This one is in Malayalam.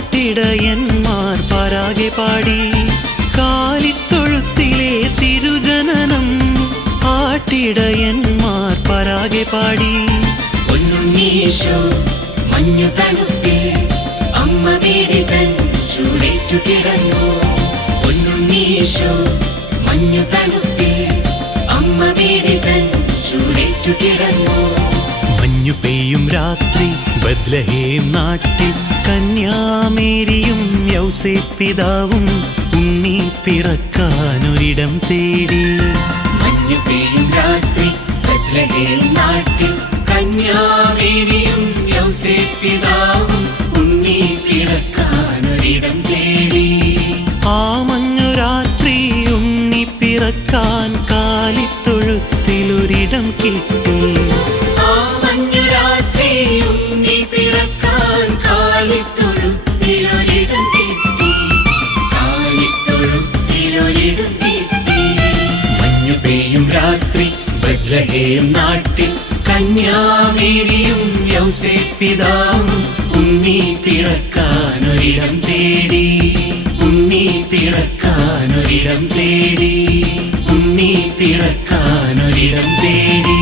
ആട്ടിടയന്മാർ പരാഗെ പാടി കാലിത്തൊഴുത്തിലെ തിരുജനനം ആട്ടിടയന്മാർ പരാഗെ പാടി പൊന്നുണ്ണീശോ മഞ്ഞു തണുപ്പിൽ അമ്മ മേരി തൻ ചൂടേറ്റു കിടന്നു. പൊന്നുണ്ണീശോ മഞ്ഞു തണുപ്പിൽ അമ്മ മേരി തൻ ചൂടേറ്റു കിടന്നു. മഞ്ഞു പെയ്യും രാത്രി ബത്ലഹേം നാട്ടിൽ കന്യാമേരിയും യൗസേപ്പ് പിതാവും ഉണ്ണി പിറക്കാനൊരിടം തേടി. മഞ്ഞു പെയ്യും രാത്രി ബത്ലഹേം നാട്ടിൽ കന്യാമേരിയും യൗസേപ്പ് പിതാവും ഉണ്ണി പിറക്കാനൊരിടം തേടി. ആ മഞ്ഞു രാത്രി ഉണ്ണി പിറക്കാൻ കാലിത്തൊഴുത്തിലൊരിടം കിട്ടി. ആ മഞ്ഞു രാത്രി ഉണ്ണി പിറക്കാൻ കാലിത്തൊഴുത്തിലൊരിടം കിട്ടി. കാലിത്തൊഴുത്തിലൊരിടം കിട്ടി. മഞ്ഞു പെയ്യും രാത്രി ബത്ലഹേം നാട്ടിൽ കന്യാമേരിയും യൗസേപ്പ് പിതാവും ഉണ്ണി പിറക്കാനൊരിടം തേടി. ഉണ്ണി പിറക്കാനൊരിടം തേടി. ഉണ്ണി പിറക്കാനൊരിടം തേടി.